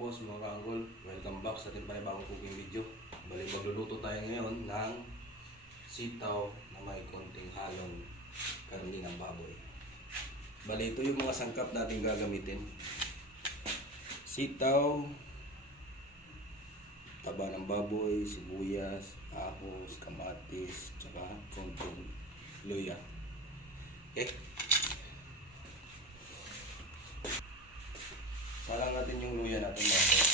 boss, mga kaanggol, welcome back sa ating panibagong cooking video. Bali, magluluto tayo ngayon ng sitaw na may konting halong karne ng baboy. Bali, ito yung mga sangkap natin gagamitin. Sitaw, taba ng baboy, sibuyas, ahos, kamatis, tsaka konting luya. Okay? Salang natin yung luya natin mga boss.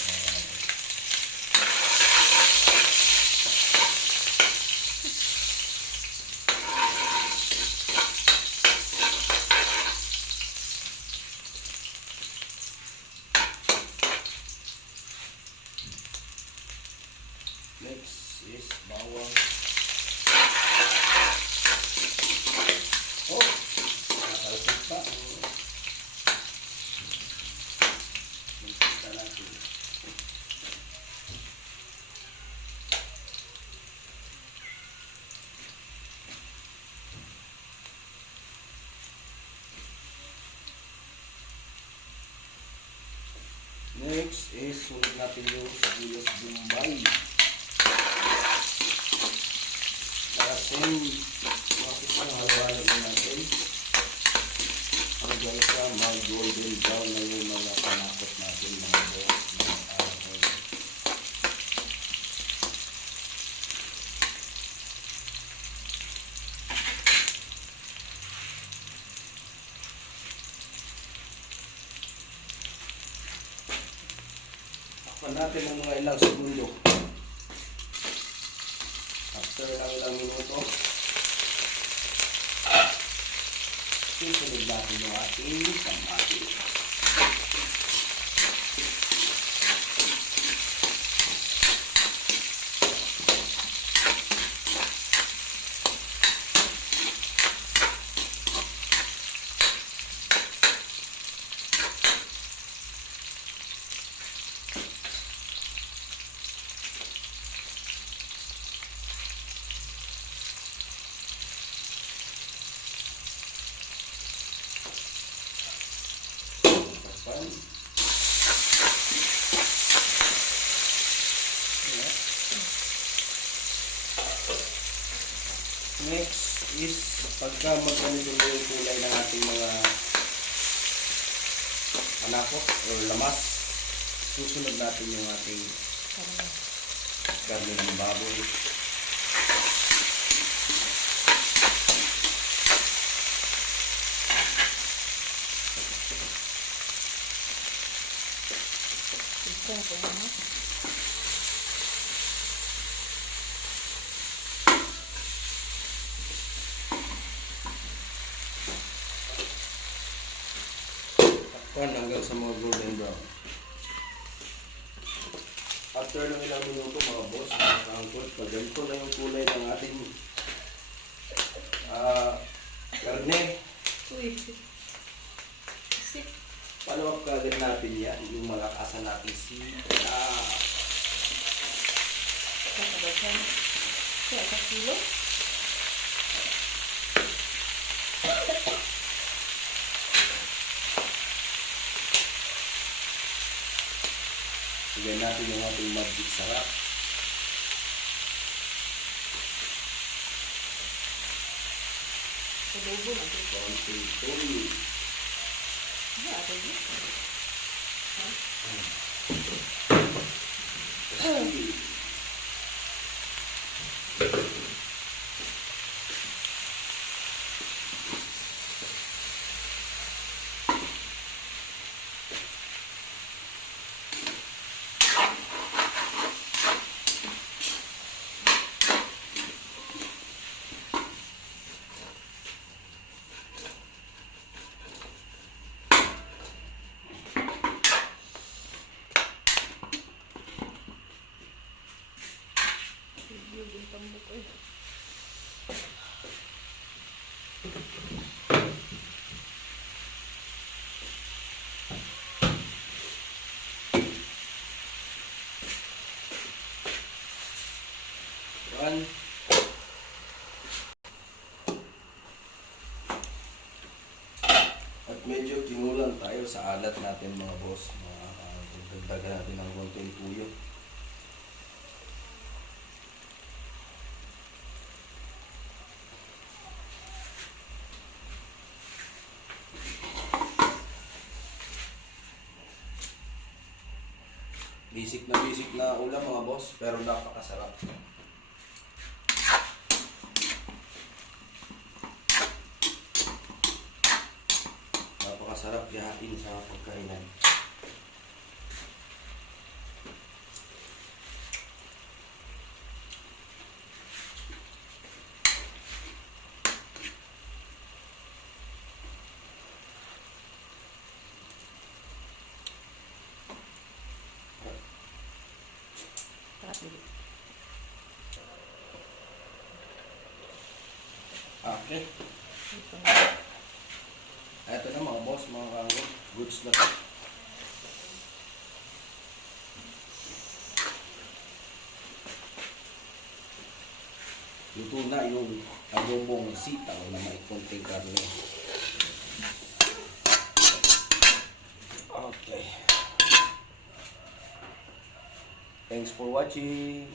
Next is bawang. Oh, nakalsik pa. Kita natin. Next is sulit natin yung sibuyas bombay. Asin, bakit na halo-halo natin hanggang sa mag-golden brown na yung mga panakot natin mga boss, mga ahon. Takpan natin ng mga ilang segundo. After ng ilang minuto, susunod natin yung ating kamatis. Next is pagka magganito yung kulay ng ating mga anakot or lamas, susunod natin yung ating karne ng baboy. Takpan hanggang sa mga golden brown. After ng ilang minuto mga boss, mga kaangkot, pag ganito na yung kulay ng ating karne, follow up kagad natin yan, yung malakasan natin sila. Sigyan natin yung ating magic sarap. Konting tuloy. At medyo kinulang tayo sa alat natin mga boss. Dagdag Dagdagan natin ng konting tuyo. Basic na ulam mga boss, pero napakasarap. Napakasarap yahain sa pagkainan. Okay. Ito na mga boss, mga kango. Goods na to. Luto na yung adobong sitaw na may konting karne. Okay. Thanks for watching.